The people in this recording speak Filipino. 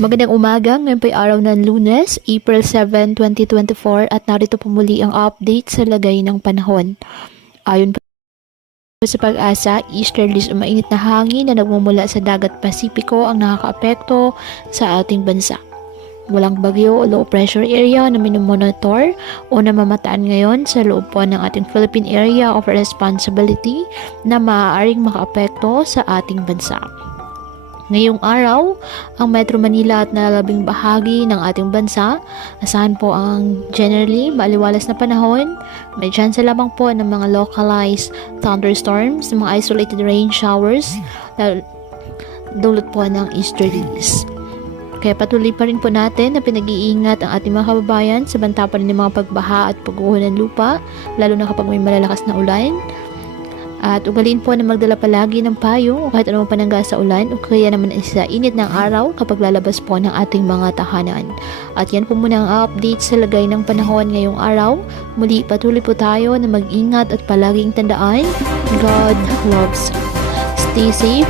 Magandang umaga, ngayon po'y araw ng Lunes, April 7, 2024 at narito po muli ang update sa lagay ng panahon. Ayon po sa Pag-asa, easterlies o mainit na hangin na nagmumula sa dagat Pasipiko ang nakakaapekto sa ating bansa. Walang bagyo o low pressure area na minumonitor o namamataan ngayon sa loob po ng ating Philippine Area of Responsibility na maaaring makaapekto sa ating bansa. Ngayong araw, ang Metro Manila at nalalabing bahagi ng ating bansa, asahan po ang generally maaliwalas na panahon. May chance lamang po ng mga localized thunderstorms, mga isolated rain showers, dulot po ng easterlies. Kaya patuloy pa rin po natin na pinag-iingat ang ating mga kababayan sa banta pa rin ng mga pagbaha at pagguho ng lupa, lalo na kapag may malalakas na ulan. At ugaliin po na magdala palagi ng payong o kahit anong panangga sa ulan o kaya naman sa init ng araw kapag lalabas po ng ating mga tahanan. At yan po muna ang update sa lagay ng panahon ngayong araw. Muli patuloy po tayo na mag-ingat at palaging tandaan, God loves you. Stay safe.